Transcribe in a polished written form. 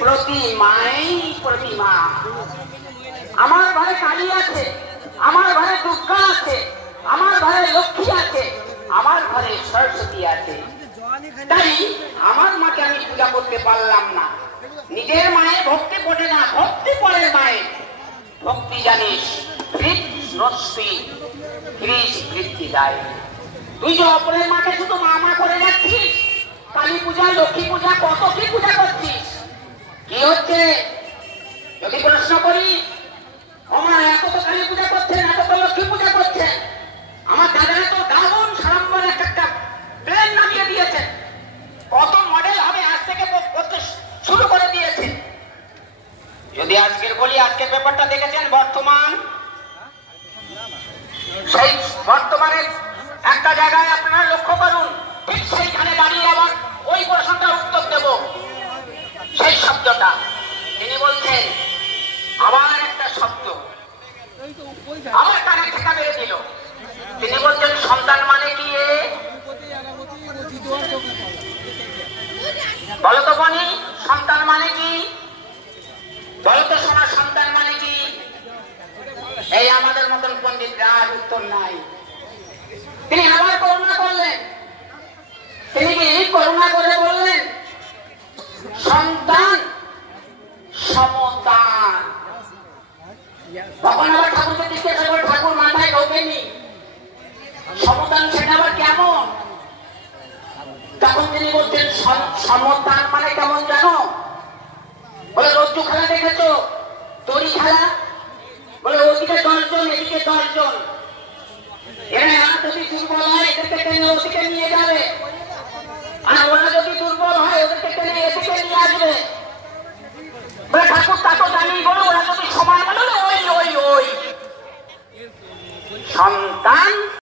প্রতিমাই প্রতিমা। আমার ঘরে কালী আছে, আমার ঘরে দুর্গা আছে, আমার ঘরে লক্ষ্মী আছে, আমার ঘরে সরস্বতী আছে। তাই আমার মাকে আমি পূজা করতে পারলাম না। নিজের মায়ের ভক্তি পড়ে না, ভক্তি পড়ে মায়ের। ভক্তি জানিস বৃত্তি দেয়। তুই যে অপরের মাকে শুধু মা মা করে যাচ্ছিস, কালী পূজা লক্ষ্মী পূজা কত কি পূজা করছিস, কি হচ্ছে যদি প্রশ্ন করি? আমার এত তো কালী পূজা করছেন, এত তো লক্ষ্মী পূজা করছেন, আমার দাদারা তো দারুণ সাড়ম্বর একটা প্লেন নামিয়ে দিয়েছেন, কত মডেল হবে আজ থেকে করতে শুরু করে দিয়েছে। যদি আজকের বলি, আজকের ব্যাপারটা দেখেছেন বর্তমান, সেই বর্তমানে একটা জায়গায় আপনারা লক্ষ্য করুন, ঠিক সেইখানে দাঁড়িয়ে আবার ওই প্রশ্নটার উত্তর দেব। সেই শব্দটা তিনি বলছেন, আবার একটা শব্দ আবার কানে ঠেকা মেরে দিল। তিনি বলছেন সন্তান মানে কি? বলতো বনি, সন্তান মানে কি? বলতো সোনা, সন্তান মানে কি? এই আমাদের মতন পণ্ডিতরা উত্তর নাই। তিনি আবার করুণা করলেন, তিনি কি করুণা করে বললেন সন্তান সমতান। তখন আবার ঠাকুরকে জিজ্ঞাসা করে, ঠাকুর মাথায় ঢোকেনি, সমতান সেটা আবার কেমন? তখন তিনি বলছেন সমতান মানে কেমন জানো? বলে রজ্জু খেলা দেখেছো, দড়ি খেলা, বলে ওদিকে 10 জন এদিকে 10 জন, এরা যদি দুর্বল হয় এদেরকে টেনে ওদিকে নিয়ে যাবে,